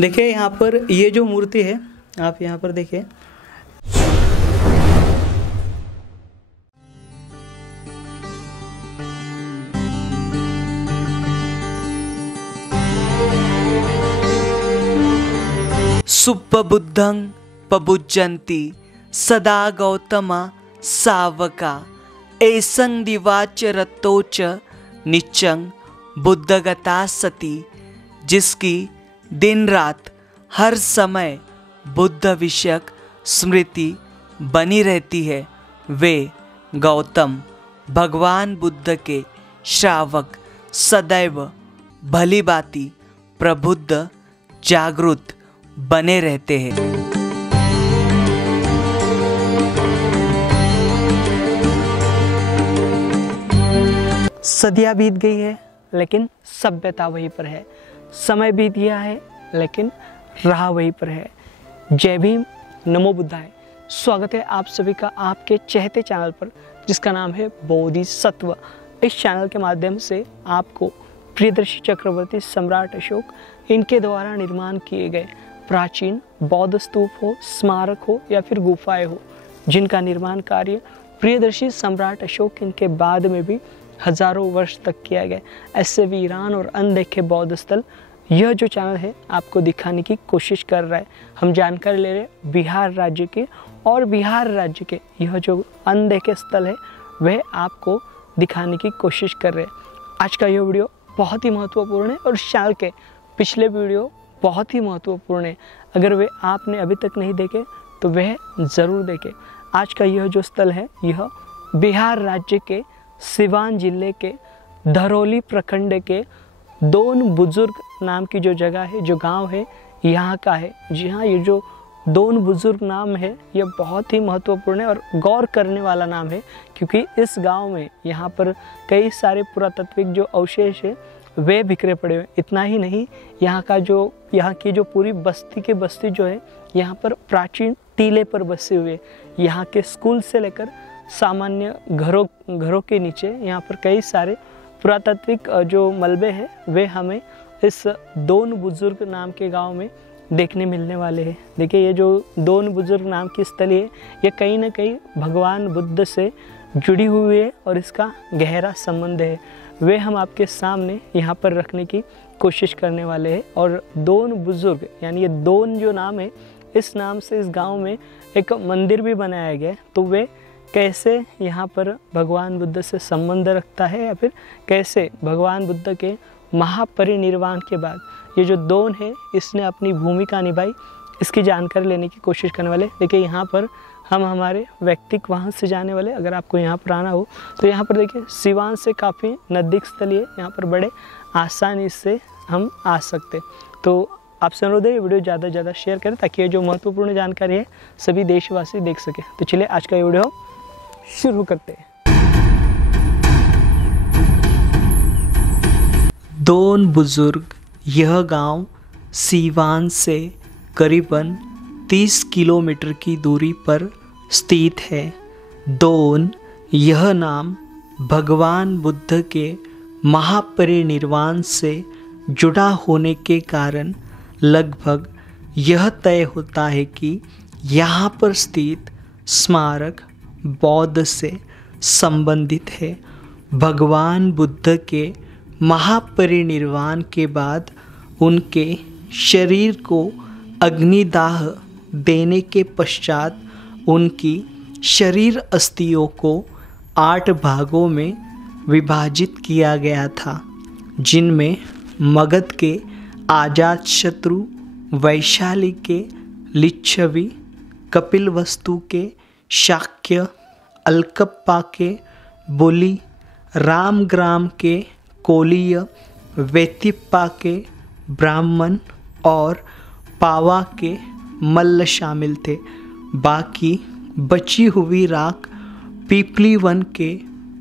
देखिए यहाँ पर ये जो मूर्ति है, आप यहाँ पर देखिए, सुप्पबुद्धं पबुज्जन्ति सदा गौतमा सावका एसं दिवाच रतोच निच्चं बुद्धगता सती। जिसकी दिन रात हर समय बुद्ध विषयक स्मृति बनी रहती है, वे गौतम भगवान बुद्ध के श्रावक सदैव भली भांति प्रबुद्ध जागृत बने रहते हैं। सदियाँ बीत गई है लेकिन सभ्यता वहीं पर है, समय बीत गया है लेकिन राह वहीं पर है। जय भीम, नमो बुद्धाय। स्वागत है आप सभी का आपके चहेते चैनल पर, जिसका नाम है बोधिसत्व। इस चैनल के माध्यम से आपको प्रियदर्शी चक्रवर्ती सम्राट अशोक, इनके द्वारा निर्माण किए गए प्राचीन बौद्ध स्तूप हो, स्मारक हो या फिर गुफाएं हो, जिनका निर्माण कार्य प्रियदर्शी सम्राट अशोक इनके बाद में भी हजारों वर्ष तक किया गया, ऐसे वीरान और अनदेखे बौद्ध स्थल, यह जो चैनल है आपको दिखाने की कोशिश कर रहा है। हम जानकारी ले रहे हैं बिहार राज्य के, और बिहार राज्य के यह जो अनदेखे स्थल है वह आपको दिखाने की कोशिश कर रहे हैं। आज का यह वीडियो बहुत ही महत्वपूर्ण है और इस चैनल के पिछले वीडियो बहुत ही महत्वपूर्ण है। अगर वे आपने अभी तक नहीं देखे तो वह ज़रूर देखें। आज का यह जो स्थल है यह बिहार राज्य के सिवान जिले के धरौली प्रखंड के दोन बुजुर्ग नाम की जो जगह है, जो गांव है, यहाँ का है। जी हाँ, ये जो दोन बुजुर्ग नाम है यह बहुत ही महत्वपूर्ण है और गौर करने वाला नाम है, क्योंकि इस गांव में यहाँ पर कई सारे पुरातात्विक जो अवशेष है वे बिखरे पड़े हुए। इतना ही नहीं, यहाँ की जो पूरी बस्ती जो है यहाँ पर प्राचीन टीले पर बसे हुए। यहाँ के स्कूल से लेकर सामान्य घरों के नीचे यहाँ पर कई सारे पुरातात्विक जो मलबे हैं वे हमें इस दोन बुजुर्ग नाम के गांव में देखने मिलने वाले हैं। देखिए, ये जो दोन बुजुर्ग नाम की स्थली है ये कहीं ना कहीं भगवान बुद्ध से जुड़ी हुई है और इसका गहरा संबंध है। वे हम आपके सामने यहाँ पर रखने की कोशिश करने वाले हैं। और दोन बुजुर्ग यानी ये दोन जो नाम है, इस नाम से इस गांव में एक मंदिर भी बनाया गया है। तो वे कैसे यहाँ पर भगवान बुद्ध से संबंध रखता है, या फिर कैसे भगवान बुद्ध के महापरिनिर्वाण के बाद ये जो दोन है इसने अपनी भूमिका निभाई, इसकी जानकारी लेने की कोशिश करने वाले। देखिए, यहाँ पर हम हमारे व्यक्तिगत वाहन से जाने वाले। अगर आपको यहाँ पर आना हो तो यहाँ पर देखिए सिवान से काफ़ी नज़दीक स्थल है, यहाँ पर बड़े आसानी से हम आ सकते। तो आपसे अनुरोध है ये वीडियो ज़्यादा से ज़्यादा शेयर करें, ताकि ये जो महत्वपूर्ण जानकारी है सभी देशवासी देख सके। तो चलिए आज का ये वीडियो शुरू करते हैं। दोन बुजुर्ग यह गांव सीवान से करीबन 30 किलोमीटर की दूरी पर स्थित है। दोन यह नाम भगवान बुद्ध के महापरिनिर्वाण से जुड़ा होने के कारण लगभग यह तय होता है कि यहाँ पर स्थित स्मारक बौद्ध से संबंधित है। भगवान बुद्ध के महापरिनिर्वाण के बाद उनके शरीर को अग्निदाह देने के पश्चात उनकी शरीर अस्थियों को 8 भागों में विभाजित किया गया था, जिनमें मगध के अजातशत्रु, वैशाली के लिच्छवी, कपिलवस्तु के शाक्य, अलकप्पा के बोली, रामग्राम के कोलीय, वेतिप्पा के ब्राह्मण और पावा के मल्ल शामिल थे। बाकी बची हुई राख पीपली वन के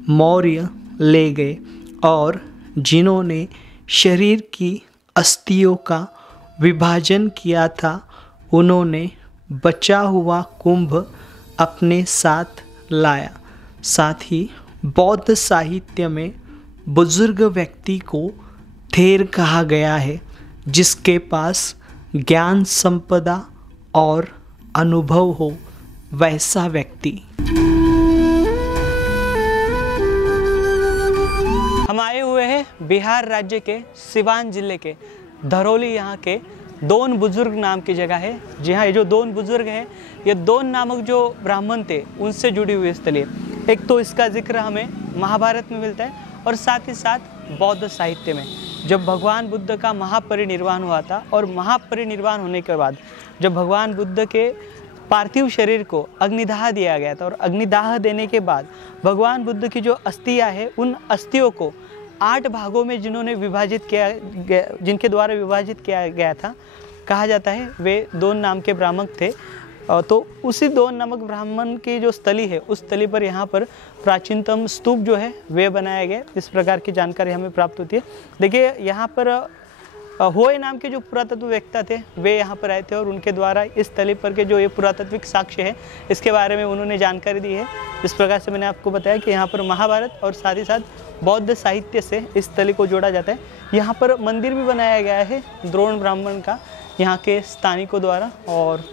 मौर्य ले गए, और जिन्होंने शरीर की अस्थियों का विभाजन किया था उन्होंने बचा हुआ कुंभ अपने साथ लाया। साथ ही बौद्ध साहित्य में बुजुर्ग व्यक्ति को थेर कहा गया है, जिसके पास ज्ञान संपदा और अनुभव हो वैसा व्यक्ति। हम आए हुए हैं बिहार राज्य के सिवान जिले के धरौली, यहाँ के दोन बुजुर्ग नाम की जगह है। जी हाँ, ये जो दोन बुजुर्ग हैं, ये दोन नामक जो ब्राह्मण थे उनसे जुड़ी हुई स्थल है। एक तो इसका जिक्र हमें महाभारत में मिलता है और साथ ही साथ बौद्ध साहित्य में, जब भगवान बुद्ध का महापरिनिर्वाण हुआ था और महापरिनिर्वाण होने के बाद जब भगवान बुद्ध के पार्थिव शरीर को अग्निदाह दिया गया था और अग्निदाह देने के बाद भगवान बुद्ध की जो अस्थियां हैं, उन अस्थियों को 8 भागों में जिनके द्वारा विभाजित किया गया था, कहा जाता है वे दोन नाम के ब्राह्मण थे। तो उसी दोन नामक ब्राह्मण की जो स्थली है, उस स्थली पर यहाँ पर प्राचीनतम स्तूप जो है वे बनाया गया। इस प्रकार की जानकारी हमें प्राप्त होती है। देखिए, यहाँ पर होए नाम के जो पुरातत्व व्यक्ता थे वे यहाँ पर आए थे और उनके द्वारा इस स्थली पर के जो ये पुरातत्विक साक्ष्य है इसके बारे में उन्होंने जानकारी दी है। इस प्रकार से मैंने आपको बताया कि यहाँ पर महाभारत और साथ ही साथ बौद्ध साहित्य से इस स्थली को जोड़ा जाता है। यहाँ पर मंदिर भी बनाया गया है द्रोण ब्राह्मण का, यहाँ के स्थानिकों द्वारा। और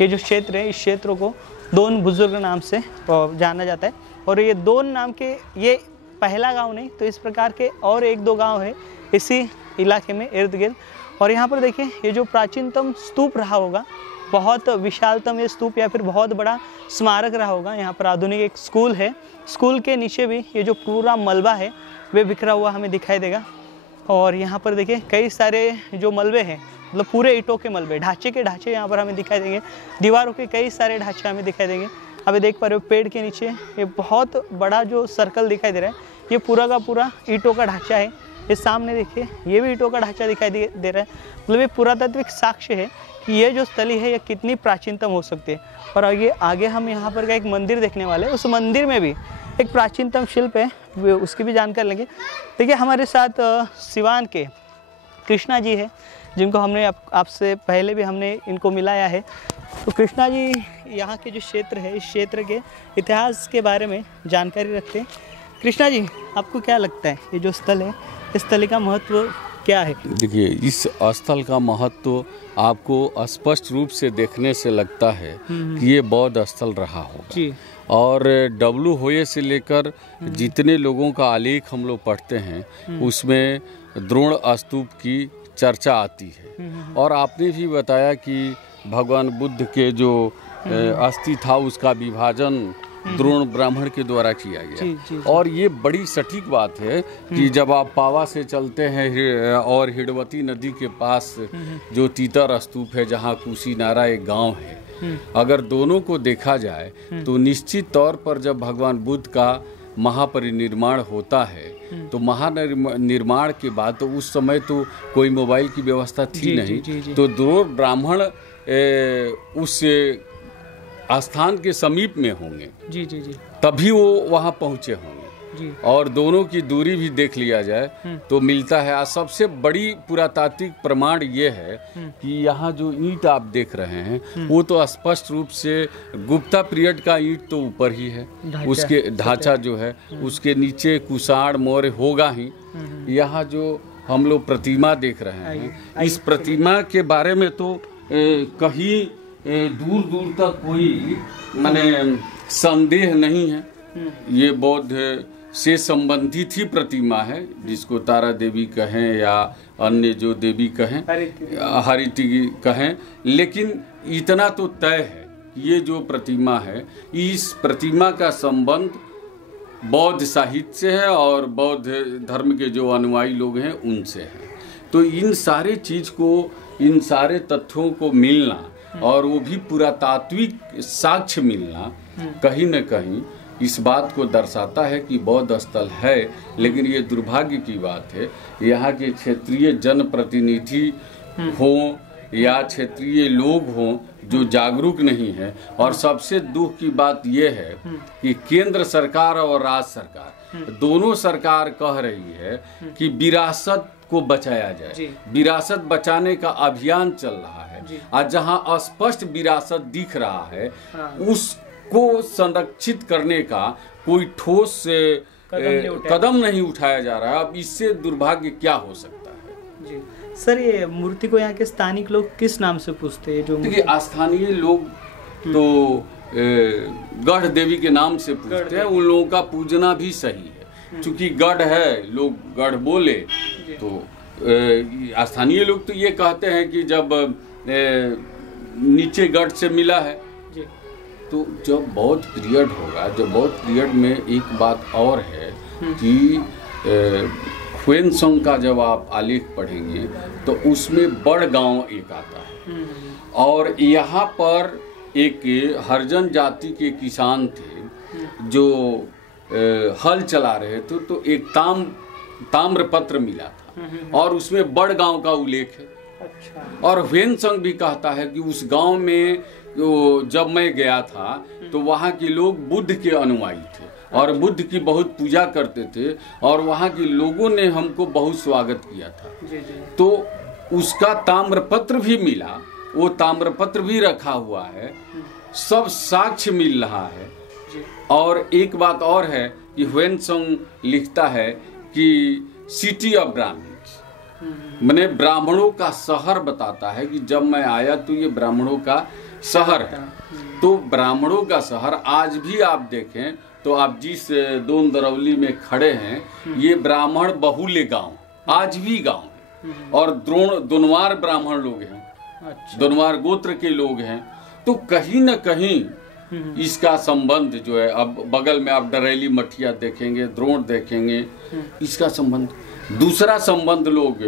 ये जो क्षेत्र है, इस क्षेत्र को दोन बुजुर्ग नाम से जाना जाता है। और ये दोन नाम के ये पहला गांव नहीं, तो इस प्रकार के और 1-2 गांव है इसी इलाके में इर्द गिर्द। और यहाँ पर देखिए, ये जो प्राचीनतम स्तूप रहा होगा, बहुत विशालतम ये स्तूप या फिर बहुत बड़ा स्मारक रहा होगा। यहाँ पर आधुनिक एक स्कूल है, स्कूल के नीचे भी ये जो पूरा मलबा है वे बिखरा हुआ हमें दिखाई देगा। और यहाँ पर देखिए कई सारे जो मलबे हैं, मतलब पूरे ईंटों के मलबे, ढांचे के ढांचे यहाँ पर हमें दिखाई देंगे। दीवारों के कई सारे ढांचे हमें दिखाई देंगे। अभी देख पा रहे हो पेड़ के नीचे ये बहुत बड़ा जो सर्कल दिखाई दे रहा है, ये पूरा का पूरा ईंटों का ढांचा है। इस सामने देखिए, ये भी ईंटों का ढांचा दिखाई दे रहा है। मतलब ये पुरातात्विक साक्ष्य है कि ये जो स्थली है ये कितनी प्राचीनतम हो सकती है। और आगे हम यहाँ पर का एक मंदिर देखने वाले हैं। उस मंदिर में भी एक प्राचीनतम शिल्प है, उसकी भी जानकारी लेंगे। देखिए, हमारे साथ सिवान के कृष्णा जी है, जिनको हमने आपसे पहले भी हमने इनको मिलाया है। तो कृष्णा जी यहाँ के जो क्षेत्र है, इस क्षेत्र के इतिहास के बारे में जानकारी रखते हैं। कृष्णा जी, आपको क्या लगता है ये जो स्थल है, इस स्थल का महत्व क्या है? देखिए, इस स्थल का महत्व आपको स्पष्ट रूप से देखने से लगता है कि ये बौद्ध स्थल रहा होगा जी। और डब्लू होए से लेकर जितने लोगों का आलेख हम लोग पढ़ते हैं उसमें द्रोण स्तूप की चर्चा आती है। और आपने भी बताया कि भगवान बुद्ध के जो अस्थि था उसका विभाजन द्रोण ब्राह्मण के द्वारा किया गया। और ये बड़ी सटीक बात है कि जब आप पावा से चलते हैं और हिडवती नदी के पास जो तीतर स्तूप है, जहाँ कुशीनारा एक गांव है, अगर दोनों को देखा जाए तो निश्चित तौर पर जब भगवान बुद्ध का महापरिनिर्वाण होता है तो महानिर्माण के बाद तो उस समय तो कोई मोबाइल की व्यवस्था थी नहीं। तो द्रोण ब्राह्मण उस स्थान के समीप में होंगे जी, तभी वो वहाँ पहुँचे होंगे जी। और दोनों की दूरी भी देख लिया जाए तो मिलता है। सबसे बड़ी पुरातात्विक प्रमाण ये है कि यहाँ जो ईंट आप देख रहे हैं वो तो स्पष्ट रूप से गुप्ता पीरियड का ईंट तो ऊपर ही है, उसके ढांचा जो है उसके नीचे कुषाण मौर्य होगा ही। यहाँ जो हम लोग प्रतिमा देख रहे हैं, इस प्रतिमा के बारे में तो कहीं दूर दूर तक कोई माने संदेह नहीं है। ये बौद्ध से संबंधित ही प्रतिमा है, जिसको तारा देवी कहें या अन्य जो देवी कहें, हरिति कहें। लेकिन इतना तो तय है, ये जो प्रतिमा है, इस प्रतिमा का संबंध बौद्ध साहित्य से है और बौद्ध धर्म के जो अनुयायी लोग हैं उनसे है। तो इन सारे चीज को, इन सारे तथ्यों को मिलना और वो भी पुरातात्विक साक्ष्य मिलना कहीं न कहीं इस बात को दर्शाता है कि बौद्ध स्थल है। लेकिन ये दुर्भाग्य की बात है, यहाँ के क्षेत्रीय जनप्रतिनिधि हों या क्षेत्रीय लोग हों जो जागरूक नहीं है। और सबसे दुख की बात यह है कि केंद्र सरकार और राज्य सरकार दोनों सरकार कह रही है कि विरासत को बचाया जाए, विरासत बचाने का अभियान चल रहा है। और जहां स्पष्ट विरासत दिख रहा है उसको संरक्षित करने का कोई ठोस कदम नहीं उठाया जा रहा है। अब इससे दुर्भाग्य क्या हो सकता है? जी, सर ये मूर्ति को यहाँ के स्थानिक लोग किस नाम से पूछते हैं? जो देखिए स्थानीय लोग तो गढ़ देवी के नाम से पूछते हैं। उन लोगों का पूजना भी सही है, क्योंकि गढ़ है, लोग गढ़ बोले तो स्थानीय लोग तो ये कहते हैं कि जब नीचे गढ़ से मिला है तो जब बौद्ध पीरियड होगा, जब बौद्ध पीरियड में एक बात और है कि ह्वेनसोंग का जब आप आलेख पढ़ेंगे तो उसमें बड़ गांव एक आता है, और यहाँ पर एक हरिजन जाति के किसान थे जो हल चला रहे थे, तो एक ताम्रपत्र मिला था और उसमें बड़ गांव का उल्लेख है। अच्छा। और ह्वेनसोंग भी कहता है कि उस गांव में जब मैं गया था तो वहाँ के लोग बुद्ध के अनुयायी थे और बुद्ध की बहुत पूजा करते थे और वहाँ के लोगों ने हमको बहुत स्वागत किया था। तो उसका ताम्रपत्र भी मिला, वो ताम्रपत्र भी रखा हुआ है, सब साक्ष्य मिल रहा है। और एक बात और है कि ह्वेनसोंग लिखता है कि सिटी ऑफ ब्राह्मण्स, मैंने ब्राह्मणों का शहर बताता है कि जब मैं आया तो ये ब्राह्मणों का शहर है। तो ब्राह्मणों का शहर आज भी आप देखें तो आप जिस दोन दरौली में खड़े हैं, ये ब्राह्मण बहुल्य गांव आज भी गांव है और दोनवार ब्राह्मण लोग हैं। अच्छा। दोनवार गोत्र के लोग हैं। तो कहीं न कहीं इसका संबंध जो है, अब बगल में आप डरेली मठिया देखेंगे, द्रोण देखेंगे, इसका संबंध दूसरा संबंध लोग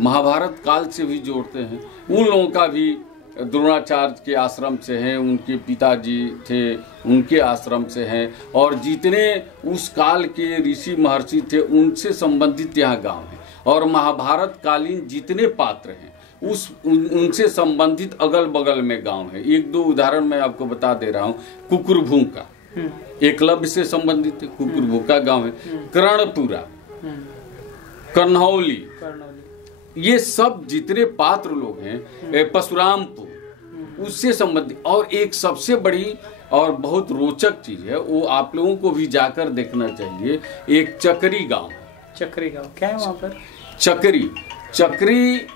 महाभारत काल से भी जोड़ते हैं। उन लोगों का भी द्रोणाचार्य के आश्रम से हैं, उनके पिताजी थे उनके आश्रम से हैं, और जितने उस काल के ऋषि महर्षि थे उनसे संबंधित यहाँ गांव है। और महाभारत कालीन जितने पात्र हैं उनसे संबंधित अगल बगल में गांव है। एक दो उदाहरण मैं आपको बता दे रहा हूँ। कुकुरभू का एकलव्य से संबंधित है, कुकुरभू का गांव है। कर्णपुरा, कन्हौली, ये सब जितने पात्र लोग हैं, परशुरामपुर, उससे संबंधित। और एक सबसे बड़ी और बहुत रोचक चीज है, वो आप लोगों को भी जाकर देखना चाहिए। एक चक्री गांव। चक्री गांव क्या है वहाँ पर? चक्री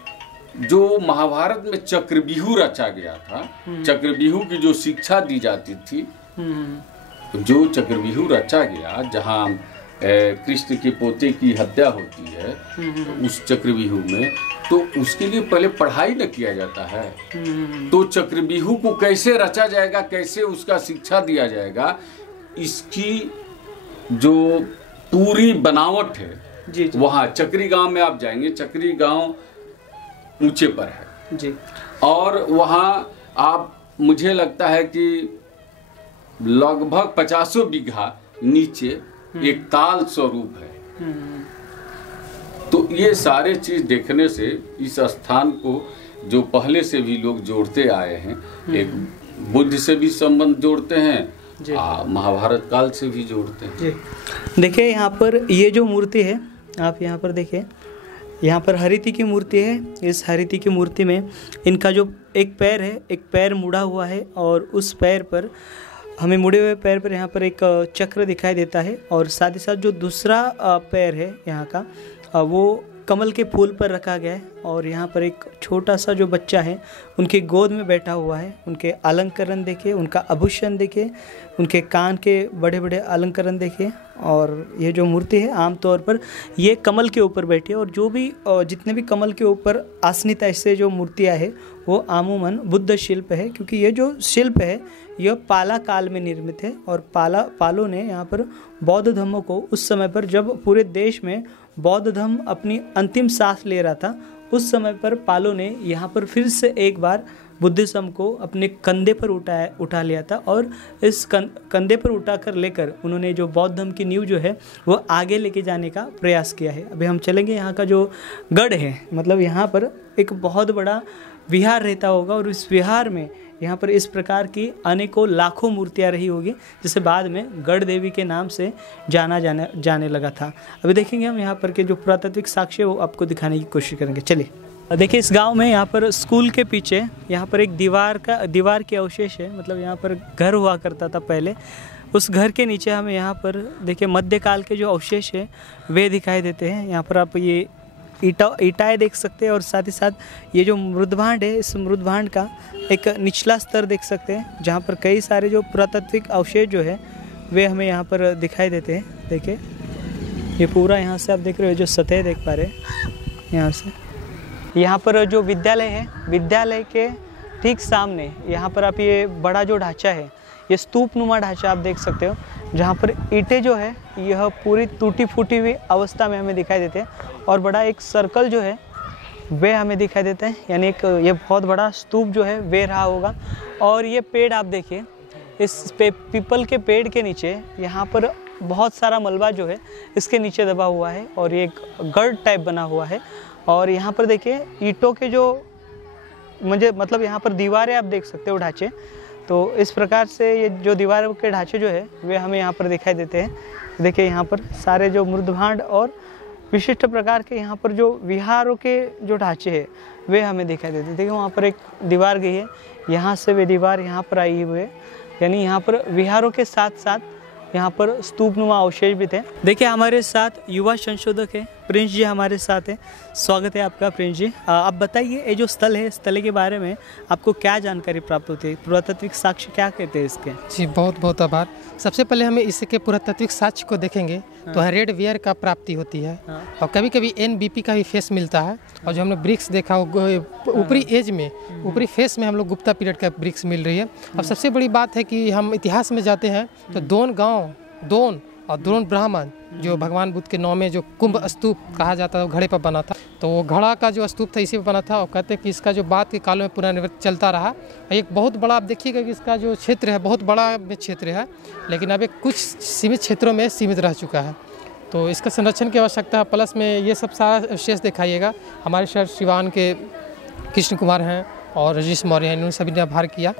जो महाभारत में चक्रव्यूह रचा गया था, चक्रव्यूह की जो शिक्षा दी जाती थी, जो चक्रव्यूह रचा गया जहाँ कृष्ण के पोते की हत्या होती है, उस चक्रव्यूह में, तो उसके लिए पहले पढ़ाई न किया जाता है। तो चक्रव्यूह को कैसे रचा जाएगा, कैसे उसका शिक्षा दिया जाएगा, इसकी जो पूरी बनावट है वहाँ चक्री गांव में आप जाएंगे। चक्री गांव ऊंचे पर है जी, और वहाँ आप, मुझे लगता है कि लगभग 50 बीघा नीचे एक ताल स्वरूप है। तो ये सारे चीज देखने से इस स्थान को जो पहले से भी लोग जोड़ते आए हैं, एक बुद्ध से भी संबंध जोड़ते हैं, महाभारत काल से भी जोड़ते हैं। देखिए यहाँ पर ये जो मूर्ति है, आप यहाँ पर देखिए, यहाँ पर हरिति की मूर्ति है। इस हरिति की मूर्ति में इनका जो एक पैर है, एक पैर मुड़ा हुआ है, और उस पैर पर, हमें मुड़े हुए पैर पर यहाँ पर एक चक्र दिखाई देता है, और साथ ही साथ जो दूसरा पैर है यहाँ का, वो कमल के फूल पर रखा गया है। और यहाँ पर एक छोटा सा जो बच्चा है उनके गोद में बैठा हुआ है। उनके अलंकरण देखिए, उनका आभूषण देखिए, उनके कान के बड़े बड़े अलंकरण देखिए। और ये जो मूर्ति है आमतौर पर ये कमल के ऊपर बैठी है, और जो भी जितने भी कमल के ऊपर आसनित ऐसे जो मूर्तियाँ है वो आमूमन बुद्ध शिल्प है, क्योंकि ये जो शिल्प है यह पाला काल में निर्मित है। और पालों ने यहाँ पर बौद्ध धर्म को, उस समय पर जब पूरे देश में बौद्ध धर्म अपनी अंतिम सांस ले रहा था, उस समय पर पालों ने यहाँ पर फिर से एक बार बुद्धिज्म को अपने कंधे पर उठा लिया था, और इस कंधे पर उठा कर लेकर उन्होंने जो बौद्ध धर्म की नींव जो है वो आगे लेके जाने का प्रयास किया है। अभी हम चलेंगे यहाँ का जो गढ़ है, मतलब यहाँ पर एक बहुत बड़ा विहार रहता होगा, और इस विहार में यहाँ पर इस प्रकार की अनेकों लाखों मूर्तियाँ रही होगी, जिसे बाद में गढ़ देवी के नाम से जाने लगा था। अभी देखेंगे हम यहाँ पर के जो पुरातात्विक साक्ष्य वो आपको दिखाने की कोशिश करेंगे। चलिए देखिए, इस गांव में यहाँ पर स्कूल के पीछे यहाँ पर एक दीवार के अवशेष है, मतलब यहाँ पर घर हुआ करता था पहले। उस घर के नीचे हमें यहाँ पर देखिए मध्यकाल के जो अवशेष है वे दिखाई देते हैं। यहाँ पर आप ये ईंटाएँ देख सकते हैं और साथ ही साथ ये जो मृदभांड है, इस मृदभांड का एक निचला स्तर देख सकते हैं, जहाँ पर कई सारे जो पुरातात्विक अवशेष जो है वे हमें यहाँ पर दिखाई देते हैं। देखिए ये पूरा यहाँ से आप देख रहे हो, जो सतह देख पा रहे हैं यहाँ से। यहाँ पर जो विद्यालय है, विद्यालय के ठीक सामने यहाँ पर आप ये बड़ा जो ढांचा है, ये स्तूपनुमा ढांचा आप देख सकते हो, जहाँ पर ईंटें जो है यह पूरी टूटी फूटी हुई अवस्था में हमें दिखाई देते हैं और बड़ा एक सर्कल जो है वे हमें दिखाई देते हैं, यानी एक ये बहुत बड़ा स्तूप जो है वे रहा होगा। और ये पेड़ आप देखिए, इस पीपल के पेड़ के नीचे यहाँ पर बहुत सारा मलबा जो है इसके नीचे दबा हुआ है और ये एक गढ़ टाइप बना हुआ है। और यहाँ पर देखिए ईंटों के जो मतलब यहाँ पर दीवारें आप देख सकते हो, ढांचे। तो इस प्रकार से ये जो दीवारों के ढांचे जो है वे हमें यहाँ पर दिखाई देते हैं। देखिए यहाँ पर सारे जो मृदभांड और विशिष्ट प्रकार के यहाँ पर जो विहारों के जो ढांचे हैं वे हमें दिखाई देते हैं। देखिए वहाँ पर एक दीवार गई है, यहाँ से वे दीवार यहाँ पर आई हुई है, यानी यहाँ पर विहारों के साथ साथ यहाँ पर स्तूपनुमा अवशेष भी थे। देखिए हमारे साथ युवा संशोधक है प्रिंस जी, हमारे साथ है। स्वागत है आपका प्रिंस जी। आप बताइए ये जो स्थल है, स्थल के बारे में आपको क्या जानकारी प्राप्त होती है? पुरातात्विक साक्ष्य क्या कहते हैं इसके? जी बहुत बहुत आभार। सबसे पहले हमें इसके पुरातात्विक साक्ष्य को देखेंगे तो रेड वेयर का प्राप्ति होती है और कभी कभी NBP का भी फेस मिलता है। और जो हमने ब्रिक्स देखा ऊपरी एज में, ऊपरी फेस में हम लोग गुप्ता पीरियड का ब्रिक्स मिल रही है। अब सबसे बड़ी बात है कि हम इतिहास में जाते हैं तो दोन और द्रोण ब्राह्मण जो भगवान बुद्ध के नाम में जो कुंभ स्तूप कहा जाता है, वो घड़े पर बना था। तो वो घड़ा का जो स्तूप था इसी पर बना था और कहते हैं कि इसका जो बाद के कालों में पुनरावृत्ति चलता रहा। एक बहुत बड़ा आप देखिएगा कि इसका जो क्षेत्र है बहुत बड़ा क्षेत्र है, लेकिन अब एक कुछ सीमित क्षेत्रों में सीमित रह चुका है। तो इसका संरक्षण की आवश्यकता है। प्लस में ये सब सारा अवशेष दिखाइएगा। हमारे सर सिवान के कृष्ण कुमार हैं और रजीश मौर्य हैं, इन्होंने सभी ने आभार किया।